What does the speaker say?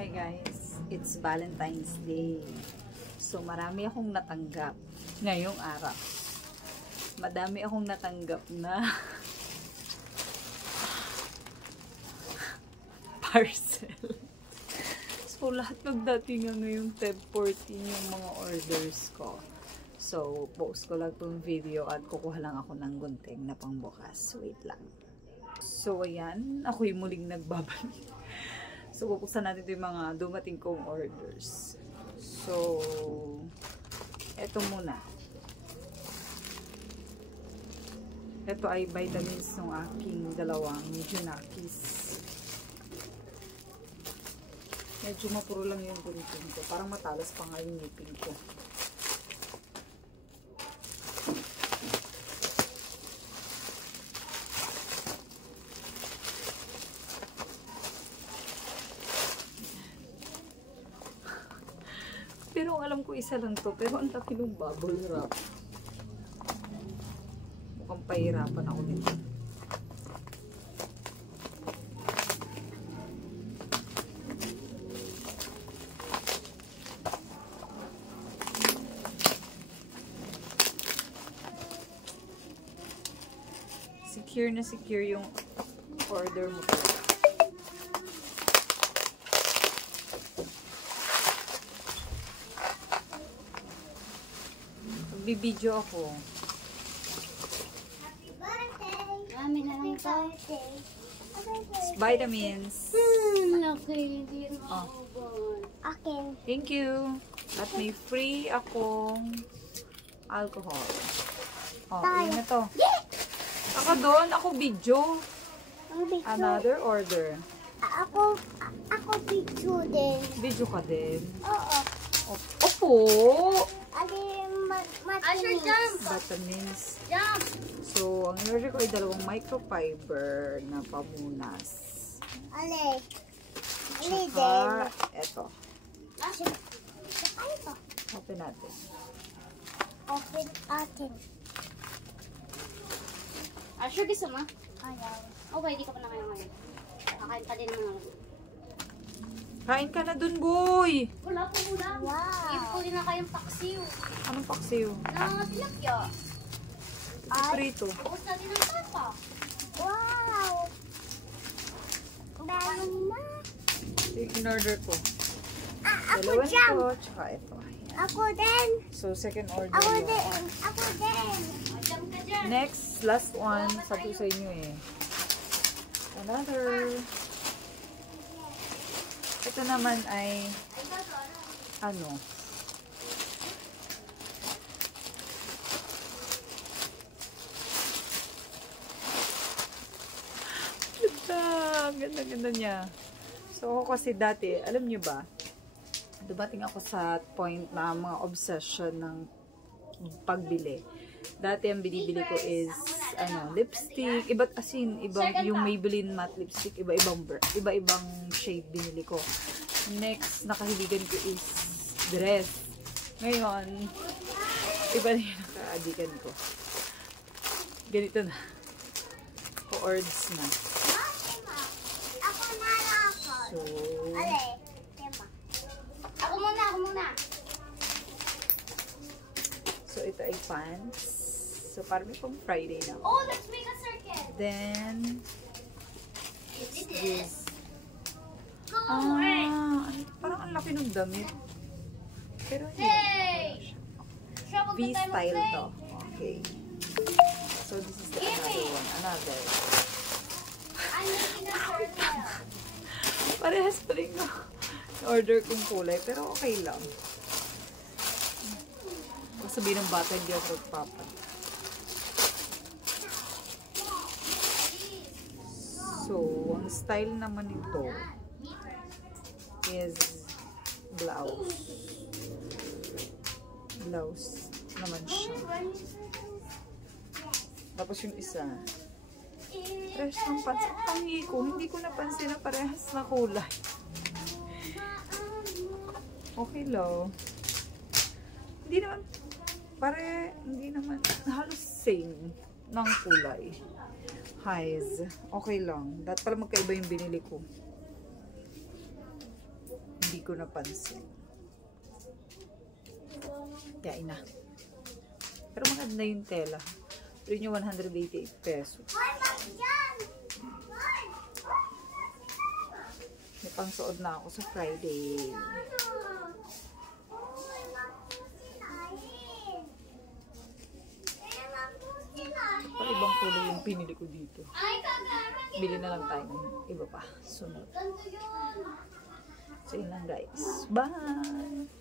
Hi guys, it's Valentine's Day. So marami akong natanggap ngayong araw. Madami akong natanggap na parcel. So lahat nagdating ngayong Feb 14 yung mga orders ko. So post ko lang tong video at kukuha lang ako ng gunting na pangbukas. Wait lang. So ayan, ako'y muling nagbabalik. So, bubuksan natin yung mga dumating kong orders. So, eto muna. Ito ay vitamins ng aking dalawang Junakis. Medyo mapuro lang yung gunting ko. Parang matalas pa nga yung ngipin ko. Pero alam ko isa lang to. Pero ang laki ng bubble wrap. Mukhang pahirapan ako nito. Secure na secure yung order mo. Bibidyo ako. Happy birthday! Vitamins. Laki. Hindi Okay. Thank you. At may free akong alcohol. Oh, yun na to. Ako doon. Ako video. Another order. Ako video din. Video ka din. Oo. Opo. Vitamins. Jump! So, ang order ko ay dalawang microfiber na pamunas. Tsaka, eto. Tsaka ito. Open natin. Open natin. Sure gusto mo? Ayaw. Okay, di ka pa naman ngayon. Kakain pa din naman ako. Kain ka na dun, boy! Wala po ulam. Wow. Iipuli na kayong paksiw. Anong paksiw? Na tilapia. Prito. Ubus natin ang tapa. Wow. Meron na. Yung in-order ko. Ako Dalawa dyan. ito, tsaka ito. Ayan. Ako din. So, second order Ako yun. din. Ako din. Jump ka dyan. Next, last one. Sabi ko sa inyo eh. Another. Ito naman ay ano? Ganda niya. So, ako kasi dati, alam nyo ba, dumating ako sa point na mga obsession ng pagbili. Dati ang binibili ko is, ano, lipstick, iba't asin, ibang, yung Maybelline matte lipstick, iba-ibang shade binili ko. Next, nakahiligan ko is dress. Ngayon, iba na yung naka-adikan ko. Ganito na. Co-ords na. So, Ako muna. so ito ay pants. So, parang may pang Friday na. Oh, let's make a circle. Then, this. Parang ang laki ng damit. Pero hindi naman Trouble the time of V-style play. to. Okay. So, this is the another one. Another. I'm making a circle. Parehas pa rin yung order kong kulay. Pero okay lang. Kung sabihin ng bata, hindi ako magpapa. So, ang style naman nito is blouse. Blouse naman siya. Tapos yung isa, parehas ng pants. Ang tangi ko, hindi ko napansin na parehas na kulay. Okay lang. Hindi naman, hindi naman halos same ng kulay. Highs. Okay lang. Dapat pala magkaiba yung binili ko. ko napansin. Kaya ina. Pero maganda yung tela. Pero yun yung 188 pesos. May pangsuot na ako sa Friday. Parang ibang kulay yung pinili ko dito. Bili na lang tayo ng iba pa. Sunod. So yun lang guys. Bye!